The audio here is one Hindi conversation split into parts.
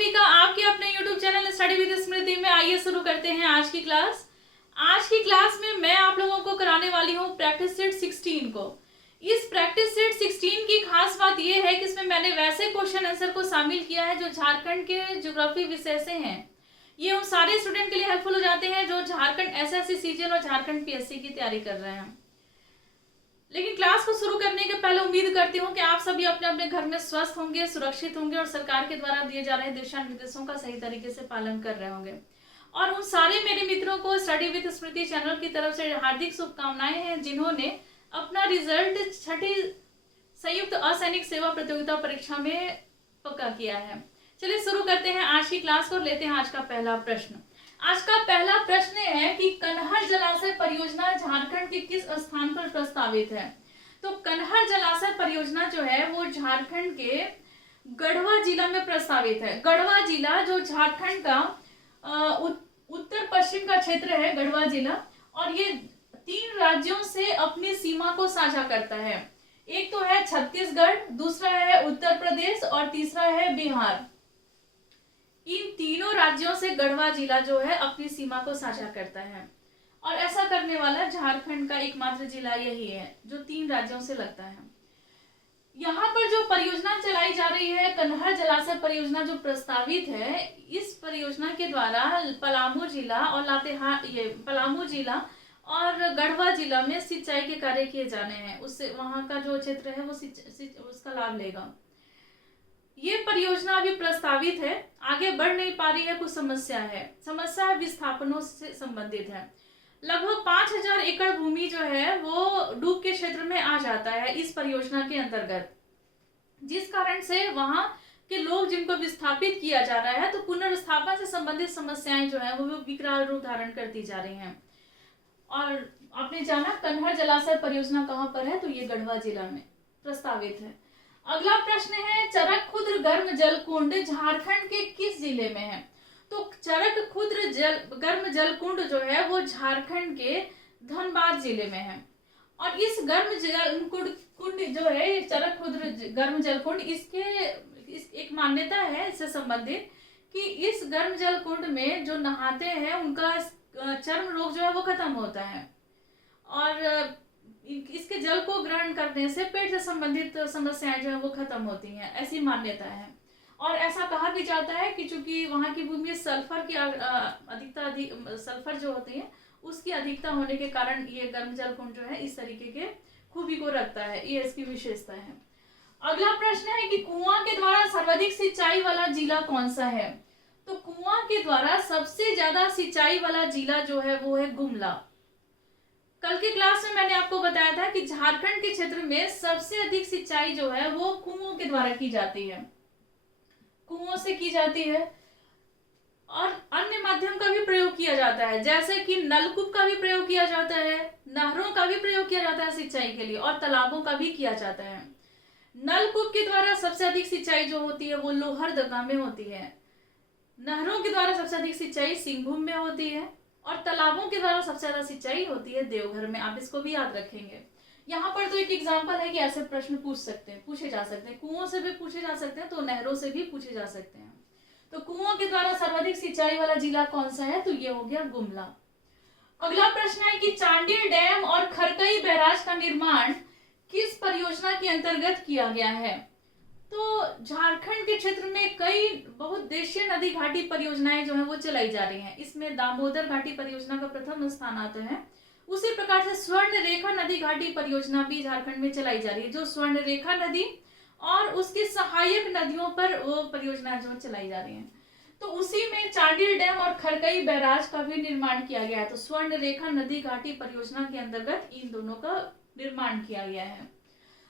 सभी का आपके अपने YouTube चैनल स्टडी विद स्मृति में। आइए शुरू करते हैं आज की क्लास। आज की क्लास में मैं आप लोगों को कराने वाली हूँ प्रैक्टिस सेट 16 को। इस प्रैक्टिस सेट 16 की खास बात यह है कि इसमें मैंने वैसे क्वेश्चन आंसर को शामिल किया है जो झारखंड के ज्योग्राफी विषय से हैं। ये उन सारे स्टूडेंट के लिए हेल्पफुल हो जाते हैं जो झारखंड एसएससी सीजीएल और झारखंड पीएससी की तैयारी कर रहे हैं। लेकिन क्लास को शुरू करने के पहले उम्मीद करती हूँ कि आप सभी अपने अपने घर में स्वस्थ होंगे, सुरक्षित होंगे और सरकार के द्वारा दिए जा रहे दिशा निर्देशों का सही तरीके से पालन कर रहे होंगे। और उन सारे मेरे मित्रों को स्टडी विद स्मृति चैनल की तरफ से हार्दिक शुभकामनाएं हैं जिन्होंने अपना रिजल्ट छठी संयुक्त असैनिक सेवा प्रतियोगिता परीक्षा में पक्का किया है। चलिए शुरू करते हैं आज की क्लास को। लेते हैं आज का पहला प्रश्न। आज का पहला प्रश्न है कि कनहर जलाशय परियोजना झारखंड के किस स्थान पर प्रस्तावित है। तो कनहर जलाशय परियोजना जो है वो झारखंड के गढ़वा जिला में प्रस्तावित है। गढ़वा जिला जो झारखंड का उत्तर पश्चिम का क्षेत्र है, गढ़वा जिला, और ये 3 राज्यों से अपनी सीमा को साझा करता है। एक तो है छत्तीसगढ़, दूसरा है उत्तर प्रदेश और तीसरा है बिहार। इन तीनों राज्यों से गढ़वा जिला जो है अपनी सीमा को साझा करता है और ऐसा करने वाला झारखंड का एकमात्र जिला यही है जो 3 राज्यों से लगता है। यहाँ पर जो परियोजना चलाई जा रही है, कनहर जलाशय परियोजना जो प्रस्तावित है, इस परियोजना के द्वारा पलामू जिला और गढ़वा जिला में सिंचाई के कार्य किए जाने हैं। उससे वहां का जो क्षेत्र है वो उसका लाभ लेगा। ये परियोजना अभी प्रस्तावित है, आगे बढ़ नहीं पा रही है, कुछ समस्या विस्थापनों से संबंधित है। लगभग 5000 एकड़ भूमि जो है वो डूब के क्षेत्र में आ जाता है इस परियोजना के अंतर्गत, जिस कारण से वहां के लोग जिनको विस्थापित किया जा रहा है तो पुनर्स्थापन से संबंधित समस्याएं जो है वो विकराल रूप धारण करती जा रही हैं। और आपने जाना कनहर जलाशय परियोजना कहाँ पर है, तो ये गढ़वा जिला में प्रस्तावित है। अगला प्रश्न है चरक खुद्र गर्म जल कुंड झारखंड के किस जिले में है। तो चरक खुद्र गर्म जल कुंड जो है वो झारखंड के धनबाद जिले में है। और इस गर्म जल कुंड जो है चरक खुद्र गर्म जल कुंड, एक मान्यता है इससे संबंधित कि इस गर्म जल कुंड में जो नहाते हैं उनका चर्म रोग जो है वो खत्म होता है और इसके जल को ग्रहण करने से पेट से संबंधित समस्याएं जो है वो खत्म होती हैं, ऐसी मान्यता है। और ऐसा कहा भी जाता है कि चूंकि वहां की भूमि सल्फर की सल्फर जो होती है उसकी अधिकता होने के कारण ये गर्म जल कुंड जो है इस तरीके के खूबी को रखता है, ये इसकी विशेषता है। अगला प्रश्न है कि कुआं के द्वारा सर्वाधिक सिंचाई वाला जिला कौन सा है। तो कुआं के द्वारा सबसे ज्यादा सिंचाई वाला जिला जो है वो है गुमला। कल की क्लास में मैंने आपको बताया था कि झारखंड के क्षेत्र में सबसे अधिक सिंचाई जो है वो कुओं के द्वारा की जाती है, कुओं से की जाती है। और अन्य माध्यम का भी प्रयोग किया जाता है, जैसे कि नलकूप का भी प्रयोग किया जाता है, नहरों का भी प्रयोग किया जाता है सिंचाई के लिए, और तालाबों का भी किया जाता है। नलकूप के द्वारा सबसे अधिक सिंचाई जो होती है वो लोहरदगा में होती है। नहरों के द्वारा सबसे अधिक सिंचाई सिंहभूम में होती है और तालाबों के द्वारा सबसे ज्यादा सिंचाई होती है देवघर में। आप इसको भी याद रखेंगे। यहाँ पर तो एक एग्जांपल है कि ऐसे प्रश्न पूछे जा सकते हैं, कुओं से भी पूछे जा सकते हैं तो नहरों से भी पूछे जा सकते हैं। तो कुओं के द्वारा सर्वाधिक सिंचाई वाला जिला कौन सा है, तो ये हो गया गुमला। अगला प्रश्न है कि चांडिल डैम और खरकई बैराज का निर्माण किस परियोजना के अंतर्गत किया गया है। तो झारखंड के क्षेत्र में कई बहुउद्देशीय नदी घाटी परियोजनाएं जो है वो चलाई जा रही हैं। इसमें दामोदर घाटी परियोजना का प्रथम स्थान आता है। उसी प्रकार से स्वर्ण रेखा नदी घाटी परियोजना भी झारखंड में चलाई जा रही है, जो स्वर्ण रेखा नदी और उसकी सहायक नदियों पर वो परियोजना जो चलाई जा रही है। तो उसी में चांडिल डैम और खरकई बैराज का भी निर्माण किया गया है। तो स्वर्ण रेखा नदी घाटी परियोजना के अंतर्गत इन दोनों का निर्माण किया गया है।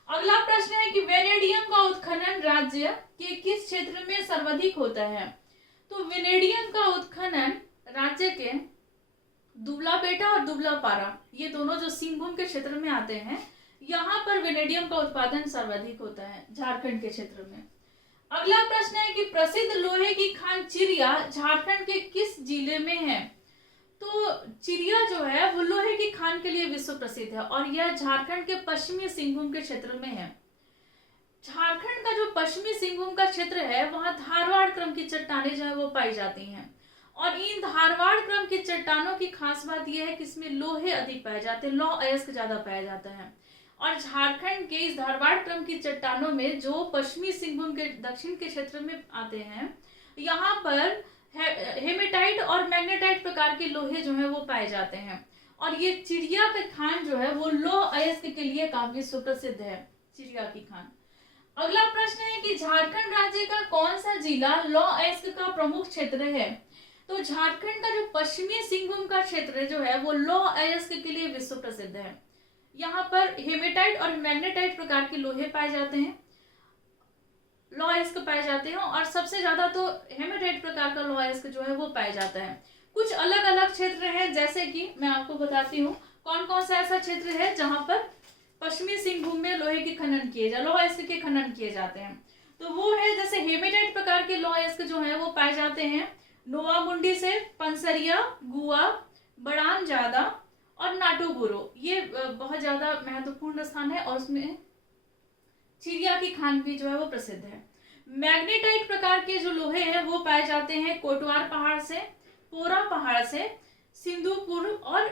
अगला प्रश्न है कि वेनेडियम का उत्खनन राज्य के किस क्षेत्र में सर्वाधिक होता है। तो वेनेडियम का उत्खनन राज्य के दुबला-बेटा और दुबला-पारा, ये दोनों जो सिंहभूम के क्षेत्र में आते हैं, यहाँ पर वेनेडियम का उत्पादन सर्वाधिक होता है झारखंड के क्षेत्र में। अगला प्रश्न है कि प्रसिद्ध लोहे की खान चिरिया झारखंड के किस जिले में है। तो चिरिया जो है वो लोहे की खान के लिए विश्व प्रसिद्ध है और यह झारखंड के पश्चिमी सिंहभूम के क्षेत्र में है। झारखंड का जो पश्चिमी सिंहभूम का क्षेत्र है वहां धारवाड़ क्रम की चट्टानें जो है वो पाई जाती हैं। और इन धारवाड़ क्रम की चट्टानों की खास बात यह है कि इसमें लोहे अधिक पाए जाते हैं, लौह अयस्क ज्यादा पाया जाता है। और झारखंड के इस धारवाड़ क्रम की चट्टानों में जो पश्चिमी सिंहभूम के दक्षिण के क्षेत्र में आते हैं, यहाँ पर हेमेटाइट और मैग्नेटाइट प्रकार के लोहे जो है वो पाए जाते हैं। और ये चिड़िया का खान जो है वो लौह अयस्क के लिए काफी सुप्रसिद्ध है, चिड़िया की खान। अगला प्रश्न है कि झारखंड राज्य का कौन सा जिला लौह अयस्क का प्रमुख क्षेत्र है? तो झारखंड का जो पश्चिमी सिंहभूम का क्षेत्र जो है वो लौह अयस्क के लिए विश्व प्रसिद्ध है। यहाँ पर हेमेटाइट और मैग्नेटाइट प्रकार के लोहे पाए जाते हैं, लौह अयस्क पाए जाते हैं, और सबसे ज्यादा तो हेमेटाइट प्रकार का लौह अयस्क जो है वो पाया जाता है। कुछ अलग अलग क्षेत्र हैं, जैसे कि मैं आपको बताती हूँ कौन कौन सा ऐसा क्षेत्र है जहां पर पश्चिमी सिंहभूम में लोहे के खनन किए जाते, लौह अयस्क के खनन किए जाते हैं। तो वो है जैसे हेमेटाइट प्रकार के लौह अयस्क जो है वो पाए जाते हैं नोवामुंडी से पंसरिया, गुआ, बड़ान जादा और नाटुबुरो, ये बहुत ज्यादा महत्वपूर्ण स्थान है। और उसमें चिड़िया की खान भी जो है वो प्रसिद्ध है। मैग्नेटाइट प्रकार के जो लोहे हैं वो पाए जाते हैं कोटवार पहाड़ से, पोरा पहाड़ से, सिंधुपुर और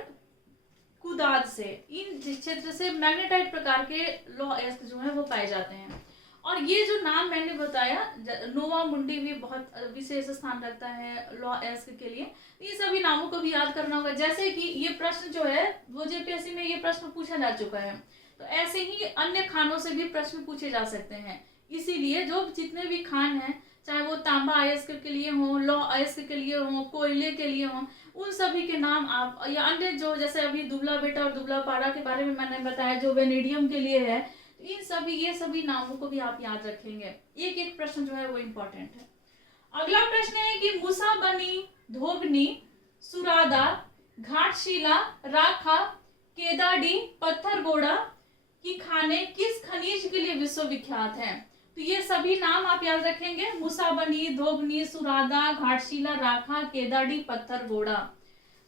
कुदाद से। इन क्षेत्र से मैग्नेटाइट प्रकार के लौह अयस्क जो है वो पाए जाते हैं। और ये जो नाम मैंने बताया, नोवामुंडी भी बहुत विशेष स्थान रखता है लौह अयस्क के लिए। इन सभी नामों को भी याद करना होगा। जैसे कि ये प्रश्न जो है वो जेपीएससी में ये प्रश्न पूछा जा चुका है, तो ऐसे ही अन्य खानों से भी प्रश्न पूछे जा सकते हैं। इसीलिए जो जितने भी खान हैं, चाहे वो तांबा अयस्क के लिए हो, लौह अयस्क के लिए हो, कोयले के लिए हो, उन सभी के नाम आप, या अन्य जो जैसे अभी दुबला बेटा और दुबला पाड़ा के बारे में मैंने बताया जो वेनेडियम के लिए है, इन सभी ये सभी नामों को भी आप याद रखेंगे। एक एक प्रश्न जो है वो इम्पोर्टेंट है। अगला प्रश्न है कि मुसाबनी, धोबनी, सुरादा, घाटशिला, राखा, केदाडी, पत्थरगोड़ा की खाने किस खनिज के लिए विश्वविख्यात हैं? तो ये सभी नाम आप याद रखेंगे, मुसाबनी, धोबनी, सुरादा, घाटशिला, राखा, केदाडी, पत्थरगोड़ा।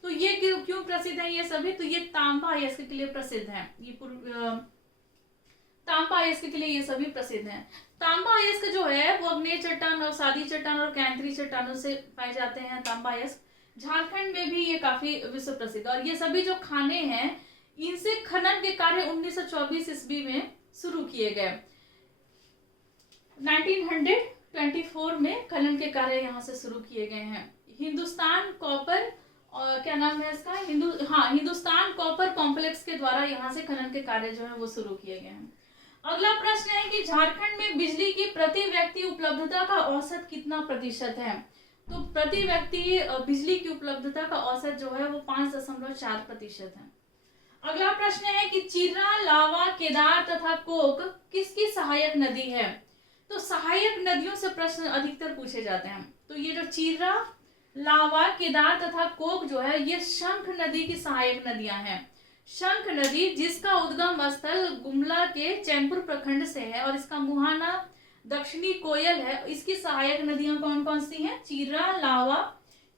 तो ये क्यों प्रसिद्ध है ये सभी? तो ये तांबा अयस्क के लिए प्रसिद्ध है। ये तांबा अयस्क के लिए ये सभी प्रसिद्ध हैं। तांबा अयस्क जो है वो अग्नेय चट्टान और सादी चट्टान और कैंथरी चट्टानों से पाए जाते हैं। तांबा अयस्क झारखंड में भी ये काफी विश्व प्रसिद्ध। और ये सभी जो खाने हैं इनसे खनन के कार्य 1924 ईस्वी में शुरू किए गए। 1924 में खनन के कार्य यहाँ से शुरू किए गए हैं। हिंदुस्तान कॉपर, और क्या नाम है इसका, हिंदुस्तान कॉपर कॉम्प्लेक्स के द्वारा यहाँ से खनन के कार्य जो है वो शुरू किए गए हैं। अगला प्रश्न है कि झारखंड में बिजली की प्रति व्यक्ति उपलब्धता का औसत कितना प्रतिशत है? तो प्रति व्यक्ति बिजली की उपलब्धता का औसत जो है वो 5.4% है। अगला प्रश्न है कि चिर्रा, लावा, केदार तथा कोक किसकी सहायक नदी है? तो सहायक नदियों से प्रश्न अधिकतर पूछे जाते हैं। तो ये जो चिर्रा, लावा, केदार तथा कोक जो है ये शंख नदी की सहायक नदियां हैं। शंख नदी जिसका उद्गम स्थल गुमला के चैनपुर प्रखंड से है और इसका मुहाना दक्षिणी कोयल है, इसकी सहायक नदियां कौन कौन सी हैं? चिर्रा, लावा,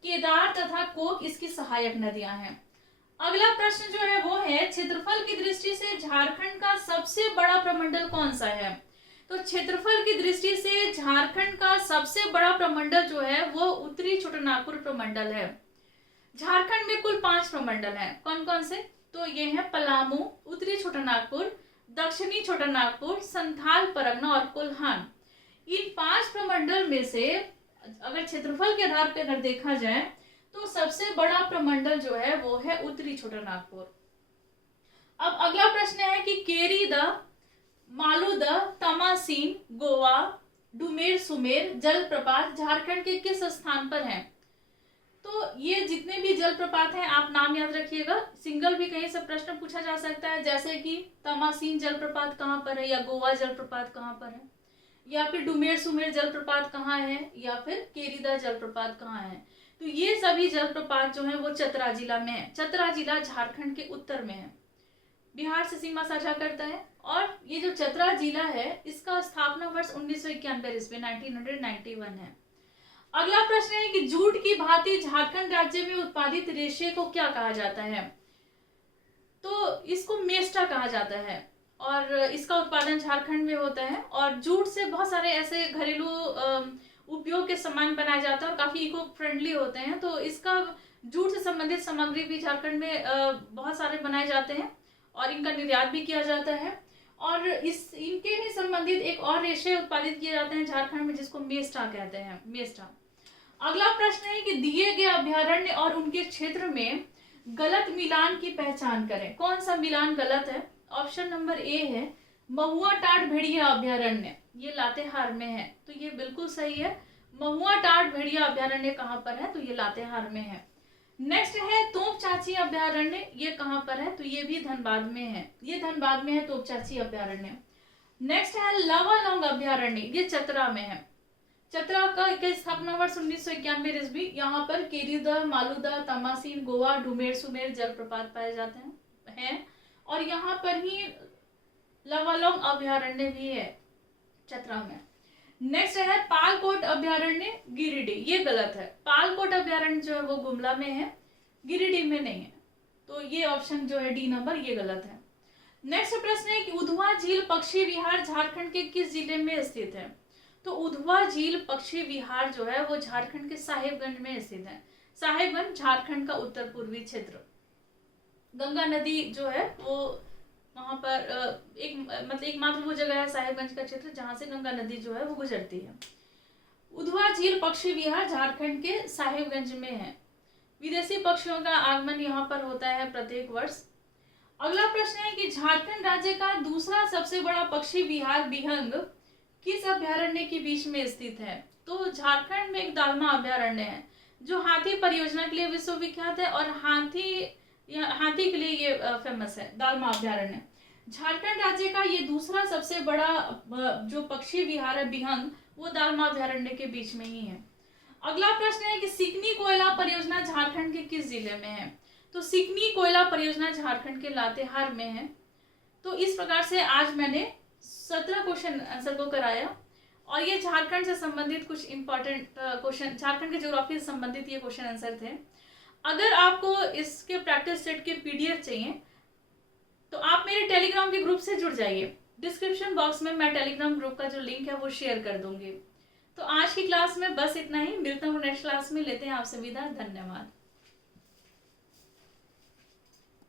केदार तथा कोक इसकी सहायक नदियां हैं। अगला प्रश्न जो है वो है क्षेत्रफल की दृष्टि से झारखंड का सबसे बड़ा प्रमंडल कौन सा है? तो क्षेत्रफल की दृष्टि से झारखंड का सबसे बड़ा प्रमंडल जो है वो उत्तरी छोटानागपुर प्रमंडल है। झारखंड में कुल 5 प्रमंडल हैं। कौन कौन से? तो ये है पलामू, उत्तरी छोटानागपुर, दक्षिणी छोटानागपुर, संथाल परगना और कोल्हान। इन 5 प्रमंडल में से अगर क्षेत्रफल के आधार पर अगर देखा जाए तो सबसे बड़ा प्रमंडल जो है वो है उत्तरी छोटानागपुर। अब अगला प्रश्न है कि केरीदा, मालूदा, तमासीन, गोवा, डुमेर सुमेर जलप्रपात झारखंड के किस स्थान पर हैं? तो ये जितने भी जलप्रपात हैं आप नाम याद रखिएगा। सिंगल भी कहीं से प्रश्न पूछा जा सकता है, जैसे कि तमासीन जलप्रपात कहाँ पर है, या गोवा जलप्रपात कहाँ पर है, या फिर डुमेर सुमेर जलप्रपात कहाँ है, या फिर केरीदा जलप्रपात कहाँ है। तो ये सभी जलप्रपात जो है वो चतरा जिला में है। चतरा जिला झारखंड के उत्तर में है, बिहार से सीमा साझा करता है। और ये जो चतरा जिला है इसका स्थापना वर्ष 1991 ईस्वी 1991 है। अगला प्रश्न है कि जूट की भांति झारखंड राज्य में उत्पादित रेशे को क्या कहा जाता है? तो इसको मेस्टा कहा जाता है। और इसका उत्पादन झारखंड में होता है। और जूट से बहुत सारे ऐसे घरेलू उपयोग के सामान बनाए जाते हैं और काफ़ी इको फ्रेंडली होते हैं। तो इसका जूट से संबंधित सामग्री भी झारखंड में बहुत सारे बनाए जाते हैं और इनका निर्यात भी किया जाता है। और इनके ही संबंधित एक और रेशे उत्पादित किए जाते हैं झारखंड में, जिसको मेस्टा कहते हैं, मेस्टा। अगला प्रश्न है कि दिए गए अभ्यारण्य और उनके क्षेत्र में गलत मिलान की पहचान करें। कौन सा मिलान गलत है? ऑप्शन नंबर ए है महुआ टाट भेड़िया अभ्यारण्य, ये लातेहार में है, तो ये बिल्कुल सही है। महुआ टाट भेड़िया अभ्यारण्य कहाँ पर है? तो ये लातेहार में है। नेक्स्ट है तोपचाची अभ्यारण्य, ये कहाँ पर है? तो ये भी धनबाद में है, ये धनबाद में है तोपचाची अभ्यारण्य। नेक्स्ट है लावालौंग अभ्यारण्य, ये चतरा में है। चतरा का स्थापना वर्ष 1991 ईस्वी। यहाँ पर केरीदा, मालूदा, तमासीन, गोवा, डुमेर, सुमेर जलप्रपात पाए जाते हैं और यहाँ पर ही लावालौंग अभ्यारण्य भी है चतरा में। नेक्स्ट है पालकोट अभ्यारण्य गिरिडीह, ये गलत है। पालकोट अभ्यारण्य जो है वो गुमला में है, गिरिडीह में नहीं है, तो ये ऑप्शन जो है डी नंबर ये गलत है। नेक्स्ट प्रश्न है कि उधवा झील पक्षी विहार झारखंड के किस जिले में स्थित है? तो उधवा झील पक्षी विहार जो है वो झारखंड के साहेबगंज में स्थित है। साहेबगंज झारखंड का उत्तर पूर्वी क्षेत्र। गंगा नदी जो है वो वहां पर एकमात्र वो जगह है साहेबगंज का क्षेत्र जहां से गंगा नदी जो है वो गुजरती है। उधवा झील पक्षी विहार झारखंड के साहेबगंज में है। विदेशी पक्षियों का आगमन यहाँ पर होता है प्रत्येक वर्ष। अगला प्रश्न है कि झारखंड राज्य का दूसरा सबसे बड़ा पक्षी विहार बिहंग किस अभ्यारण्य के बीच में स्थित है? तो झारखंड में एक दालमा अभ्यारण्य है जो हाथी परियोजना के लिए विश्वविख्यात है और हाथी के लिए ये फेमस है, दालमा अभ्यारण्य। झारखंड राज्य का ये दूसरा सबसे बड़ा जो पक्षी विहार है बिहंग, वो दालमा अभ्यारण्य के बीच में ही है। अगला प्रश्न है कि सिकनी कोयला परियोजना झारखंड के किस जिले में है? तो सिकनी कोयला परियोजना झारखंड के लातेहार में है। तो इस प्रकार से आज मैंने 17 क्वेश्चन आंसर को कराया और ये झारखंड से संबंधित कुछ इंपॉर्टेंट क्वेश्चन, झारखंड के ज्योग्राफी से संबंधित ये क्वेश्चन आंसर थे। अगर आपको इसके प्रैक्टिस सेट के पीडीएफ चाहिए तो आप मेरे टेलीग्राम के ग्रुप से जुड़ जाइए। डिस्क्रिप्शन बॉक्स में मैं टेलीग्राम ग्रुप का जो लिंक है वो शेयर कर दूंगी। तो आज की क्लास में बस इतना ही, मिलता हूँ नेक्स्ट क्लास में, लेते हैं आपसे विदा, धन्यवाद।